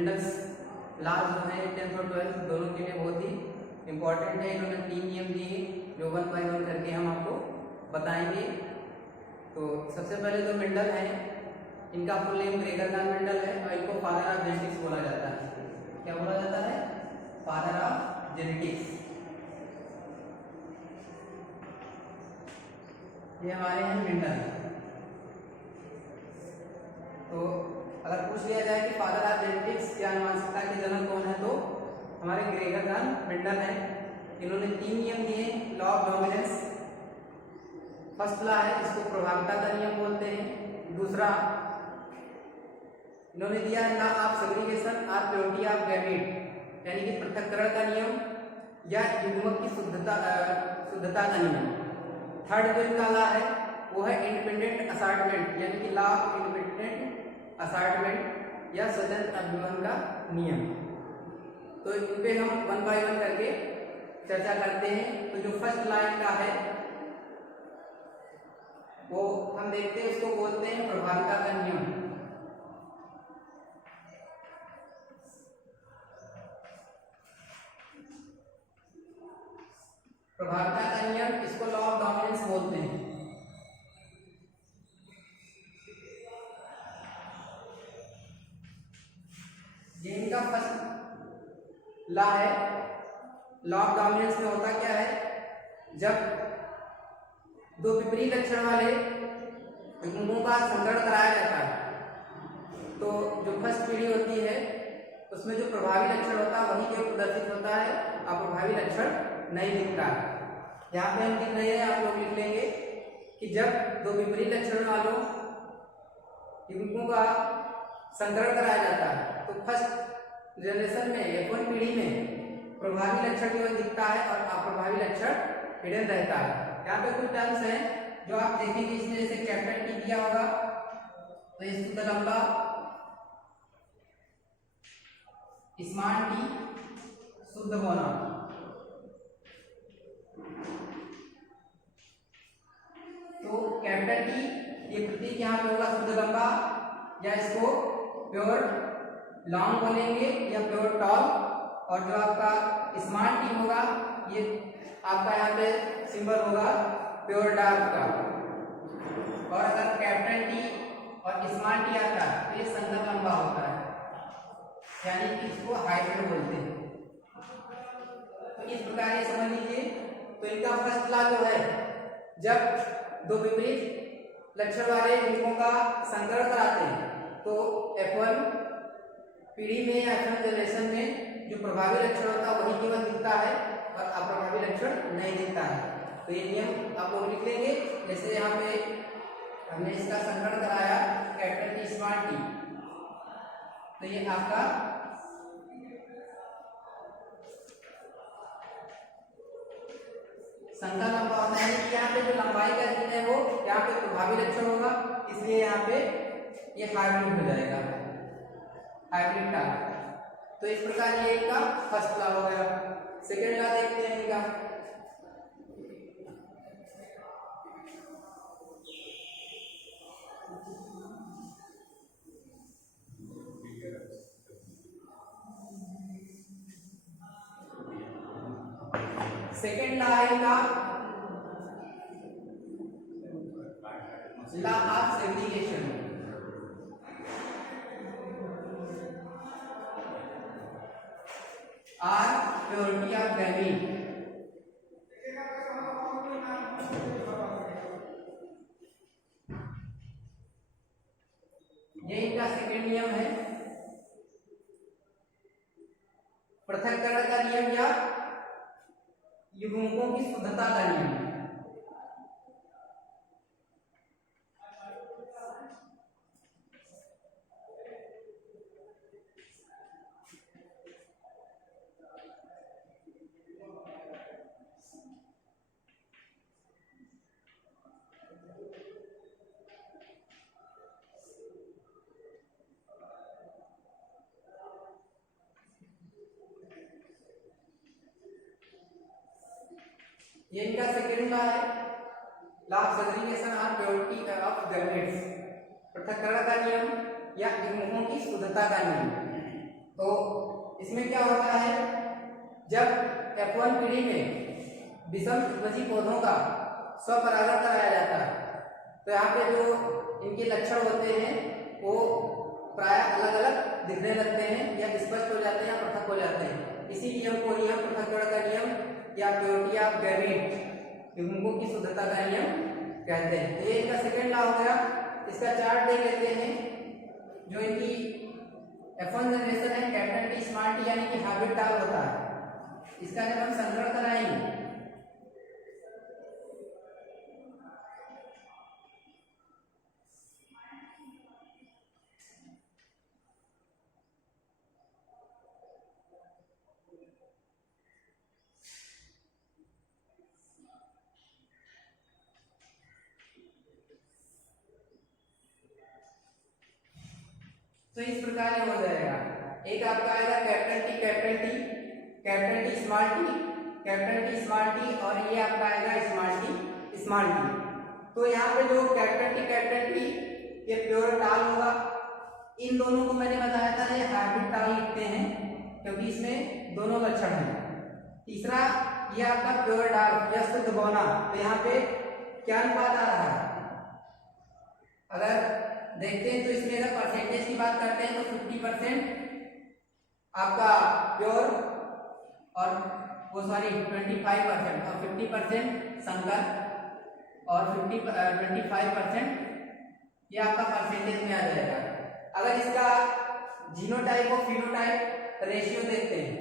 Mendel's laws जो है 10th और 12th दोनों के लिए बहुत ही इम्पोर्टेंट है। इन्होंने 3 नियम दिए जो 1 बाय 1 करके हम आपको बताएंगे। तो सबसे पहले जो मेंडल है इनका फुल नेम ग्रेगर का मेंडल है और इनको फादर ऑफ जेनेटिक्स बोला जाता है। क्या बोला जाता है? Father of genetics. ये हमारे हैं मेंडल। तो अगर पूछ लिया जाए कि फादर ऑफ जेनेटिक्स या आनुवंशिकता के जनक कौन है तो हमारे ग्रेगर का मेंडल है। इन्होंने 3 नियम दिए। Law of dominance first law है, इसको प्रभाविता का नियम बोलते हैं। दूसरा इन्होंने दिया लॉ ऑफ सेग्रीगेशन और प्योरिटी ऑफ गैमेट यानी कि पृथक्करण का नियम या युग्मक की शुद्धता का नियम। थर्ड जो इनका लॉ है वो है इंडिपेंडेंट असॉर्टमेंट यानी कि लॉ ऑफ इंडिपेंडेंट असॉर्टमेंट या स्वतंत्र अभिवन का नियम। तो इन पे हम 1 बाय 1 करके चर्चा करते हैं। तो जो फर्स्ट लॉ इनका है वो हम देखते हैं, उसको बोलते हैं प्रभाविता का नियम। प्रभाविता का नियम इसको लॉ ऑफ डोमिनेंस बोलते हैं। ये इनका फर्स्ट लॉ है। लॉ ऑफ डोमिनेंस में होता क्या है, जब दो विपरीत लक्षण वाले युग्मकों का संकरण कराया जाता है तो जो फर्स्ट पीढ़ी होती है उसमें जो प्रभावी लक्षण होता है वही केवल प्रदर्शित होता है, अप्रभावी लक्षण नहीं दिखता है। यहाँ पे हम लिख रहे हैं, आप लोग लिख लेंगे कि जब दो विपरीत लक्षण वालों युग्मकों का संकरण कराया जाता है तो फर्स्ट जनरेशन में F1 पीढ़ी में प्रभावी लक्षण केवल दिखता है और अप्रभावी लक्षण हिडन रहता है। यहाँ पे कुछ टर्म्स हैं जो आप देखेंगे, इसमें जैसे कैपिटल टी दिया होगा तो ये शुद्ध लंबा, स्मॉल टी शुद्ध होना। तो कैपिटल टी ये प्रतीक यहाँ पे होगा शुद्ध लंबा, या इसको प्योर लॉन्ग बोलेंगे या प्योर टॉल। और जो आपका स्मॉल टी होगा ये आपका यहाँ पे सिंबल होगा प्योर डार्क का। और अगर कैपिटल टी और स्मॉल टी आता है तो ये संकर लंबा होता है, यानी कि इसको हाइब्रिड बोलते हैं। तो इस प्रकार ये समझ लीजिए। तो इनका फर्स्ट लॉ जो है, जब दो विपरीत लक्षण वाले युग्मकों का संकरण कराते हैं तो F1 पीढ़ी में या F1 जनरेशन में जो प्रभावी लक्षण होता है वही केवल दिखता है और अप्रभावी लक्षण नहीं दिखता है। तो ये नियम आप लोग लिख लेंगे। जैसे यहाँ पे हमने इसका संकरण कराया कैपिटल टी स्मॉल टी, तो ये आपका संकर लंबा होता है कि यहाँ पे जो लंबाई का दिन है वो यहाँ पे प्रभावी लक्षण होगा, इसलिए यहाँ पे ये हाइब्रिड हो जाएगा, हाइब्रिड टाइप। तो इस प्रकार ये इनका फर्स्ट लॉ हो गया। सेकेंड लॉ देखते हैं इनका। सेकेंड लॉ है इनका लॉ ऑफ सेग्रीगेशन। और प्योरिटी ऑफ गैमेट। ये इनका सेकेंड नियम है। पृथक्करण का नियम या युग्मकों की शुद्धता का नियम। ये इनका सेकेंड लॉ है, लॉ ऑफ सेग्रीगेशन और प्योरिटी ऑफ गैमेट्स, पृथक्करण का नियम या युग्मकों की शुद्धता का नियम। तो इसमें क्या होता है, जब F1 पीढ़ी में विषम उपजी पौधों का स्वपरागण कराया जाता है तो यहाँ पे जो इनके लक्षण होते हैं वो प्राय अलग अलग दिखने लगते हैं या स्पष्ट हो जाते हैं या पृथक हो जाते हैं। इसी नियम को ही हम पृथक्करण का नियम या प्योरिटी ऑफ गैमेट, युग्मकों की शुद्धता का नियम कहते हैं। तो ये इनका सेकेंड लॉ हो गया। इसका चार्ट देख लेते हैं। जो इनकी F1 जनरेशन है, कैपिटल टी स्मॉल टी यानी कि हाइब्रिड टाल होता है, इसका जब हम संकरण कराएंगे तो इस प्रकार ये हो जाएगा। एक आपका आएगा capital T small T, capital T small T, और ये आपका आएगा स्मॉल टी। तो यहाँ पे जो कैपिटल टी ये प्योर टाल होगा। इन दोनों को मैंने बताया था ये हाइब्रिड टाल लिखते हैं क्योंकि इसमें दोनों लक्षण हैं। तीसरा ये आपका प्योर टाल या शुद्ध बौना। तो यहाँ पे क्या अनुपात आ रहा है, अगर देखते हैं तो इसमें अगर परसेंटेज की बात करते हैं तो 50% आपका प्योर और वो सॉरी 25% और 50% संकर और 25% ये आपका परसेंटेज में आ जाएगा। अगर इसका जीनोटाइप और फिनोटाइप रेशियो देखते हैं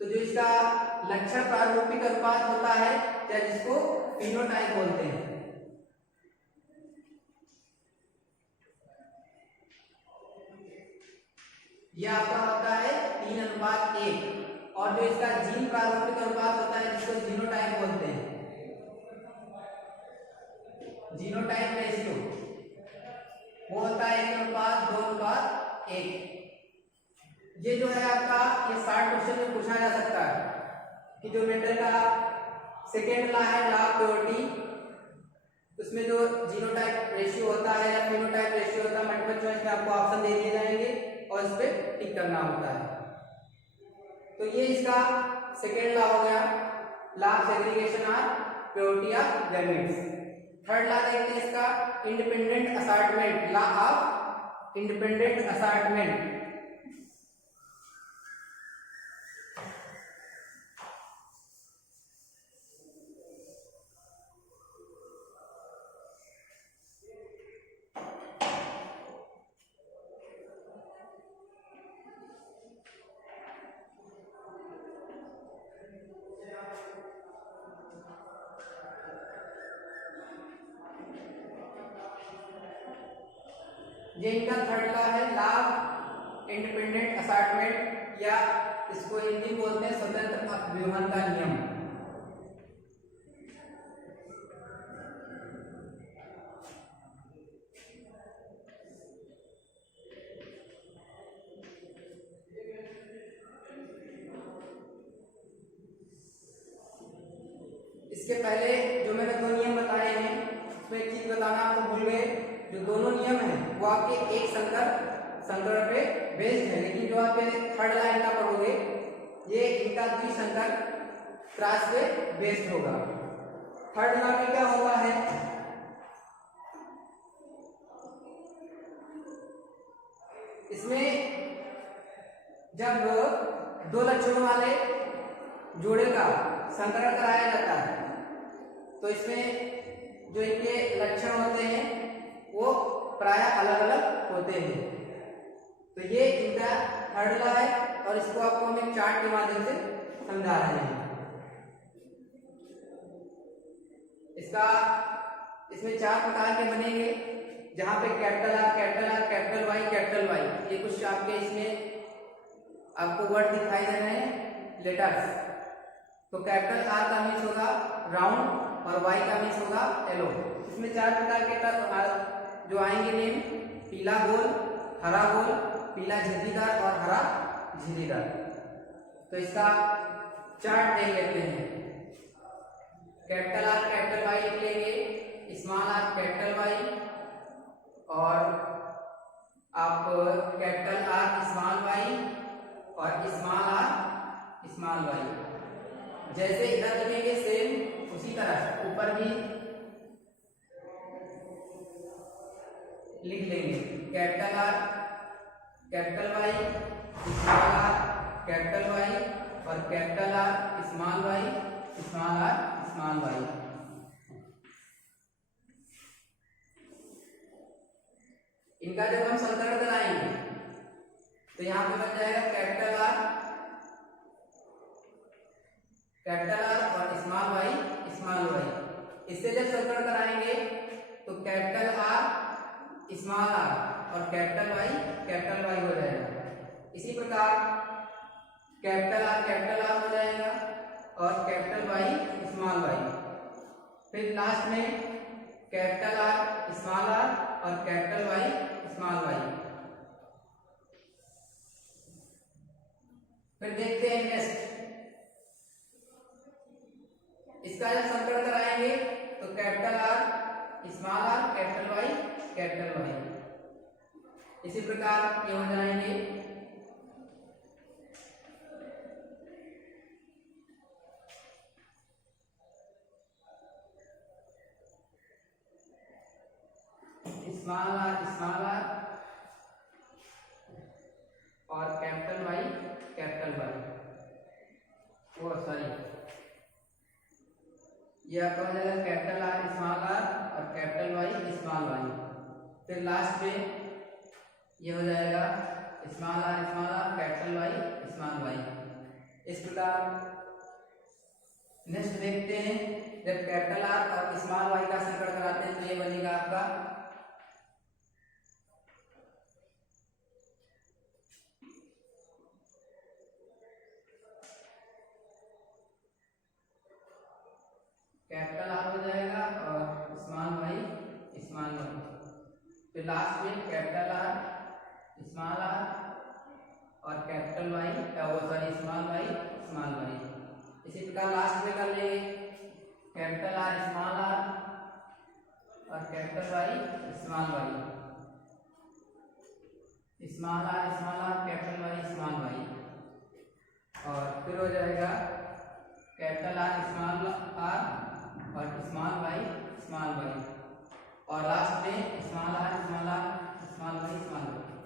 तो जो इसका लक्षण प्रारूपिक अनुपात होता है या जिसको फिनोटाइप बोलते हैं, यह आपका होता है 3:1। और जो इसका जीन प्रारूपिक अनुपात होता है जिसको जीनोटाइप बोलते हैं, जीनोटाइप रेशियो, वो होता है 1:2:1। ये जो है आपका ये 60 क्वेश्चन में पूछा जा सकता है कि जो मेंडल का सेकेंड लॉ है, लॉ ऑफ प्योरिटी, उसमें जो जीनोटाइप रेशियो होता है या फिनोटाइप रेशियो होता है, मल्टीपल चॉइस में आपको ऑप्शन दे दिए जाएंगे और इस पे टिक करना होता है। तो ये इसका सेकेंड लॉ हो गया, लॉ ऑफ सेग्रीगेशन और purity of gametes. Third law देखते हैं इसका, independent assortment, law of independent assortment. ये इनका थर्ड लॉ है, लॉ ऑफ इंडिपेंडेंट असॉर्टमेंट, या इसको हिंदी बोलते हैं स्वतंत्र अपव्यूहन का नियम। इसके पहले जो मैंने दो नियम बताए हैं उसमें एक चीज बताना आपको भूल गए, जो दोनों नियम हैं वो आपके एक संकर पे बेस्ड है, लेकिन जो आप थर्ड लाइन का पढ़ोगे ये इनका द्विसंकर क्रॉस पे बेस्ड होगा। थर्ड लॉ में क्या होता है, इसमें जब दो लक्षणों वाले जोड़े का संकरण कराया जाता है तो इसमें जो इनके लक्षण होते हैं वो प्राय अलग अलग होते हैं। तो ये इनका थर्ड लॉ है और इसको आपको हम एक चार्ट के माध्यम से समझा रहे हैं। इसमें 4 प्रकार के बनेंगे, जहां पे कैपिटल आर, कैपिटल वाई, ये कुछ आपके इसमें आपको वर्ड दिखाई दे रहे हैं, लेटर्स। तो कैपिटल आर का मीन्स होगा राउंड और वाई का मीन्स होगा येलो। इसमें 4 प्रकार के जो आएंगे नेम, पीला गोल, हरा गोल, पीला झिल्लीदार और हरा झिल्लीदार। तो इसका चार्ट देख लेते हैं। कैपिटल आर कैपिटल वाई लिख लेंगे, स्मॉल आर कैपिटल वाई और आप कैपिटल आर स्मॉल वाई और स्मॉल आर स्मॉल वाई जैसे इधर लिखेंगे सेम उसी तरह ऊपर भी लिख लेंगे। Capital R capital Y small R capital Y और capital R small Y small R small Y. इनका जब हम संकलन कराएंगे तो यहां पे बन जाएगा कैपिटल आर और स्मॉल वाई स्मॉल वाई। इससे जब संकलन कराएंगे तो कैपिटल आर स्मॉल आर और कैपिटल वाई हो जाएगा। इसी प्रकार कैपिटल आर हो जाएगा और कैपिटल वाई स्मॉल वाई। फिर लास्ट में कैपिटल आर स्मॉल आर और कैपिटल वाई स्मॉल वाई। फिर देखते हैं नेक्स्ट, इसका जब संकलन कराएंगे तो capital R small R capital Y. इसी प्रकार ये हो जाएंगे स्मॉल आर और कैपिटल वाई ओ सॉरी ये आपका हो जाएगा कैपिटल आर स्मॉल आर और कैपिटल वाई स्मॉल वाई। फिर लास्ट में ये हो जाएगा small R capital Y small Y. इस प्रकार नेक्स्ट देखते हैं, जब कैपिटल आर और स्मॉल वाई का संकलन कराते हैं तो ये बनेगा आपका कैपिटल आर हो जाएगा और स्मॉल वाई। फिर लास्ट में कैपिटल आर स्मॉल आर और कैपिटल वाई स्मॉल वाई। इसी प्रकार लास्ट में कर लेंगे कैपिटल आर स्मॉल आर और capital Y small Y capital Y small Y. और फिर हो जाएगा कैपिटल आर स्मॉल आर और स्मॉल वाई और लास्ट में स्मॉल आर स्मॉल वाई।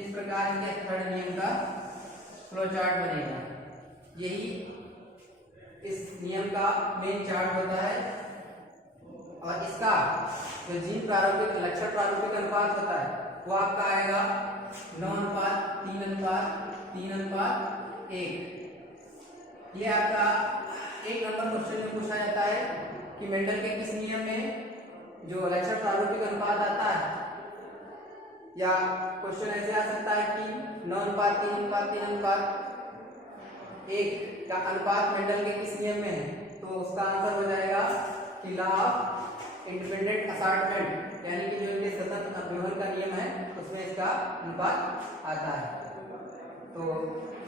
इस प्रकार के थर्ड नियम का फ्लो चार्ट बनेगा। यही इस नियम का मेन चार्ट होता है और इसका जो जीन प्रारूपिक लक्षण प्रारूपिक अनुपात होता है वो आपका आएगा 9:3:3:1। ये आपका एक नंबर क्वेश्चन में पूछा जाता है कि मेंडल के किस नियम में जो लक्षण प्रारूपिक अनुपात आता है, या क्वेश्चन ऐसे आ सकता है कि 9:3:3:1 का अनुपात मेंडल के किस नियम में है, तो उसका आंसर हो जाएगा कि लॉ ऑफ इंडिपेंडेंट असॉर्टमेंट, यानी कि जो इनके स्वतंत्र अपव्यवहार का नियम है उसमें इसका अनुपात आता है। तो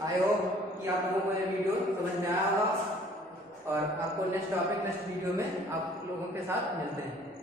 आई होप कि आप लोगों को ये वीडियो समझ में आया होगा और आपको नेक्स्ट वीडियो में आप लोगों के साथ मिलते हैं।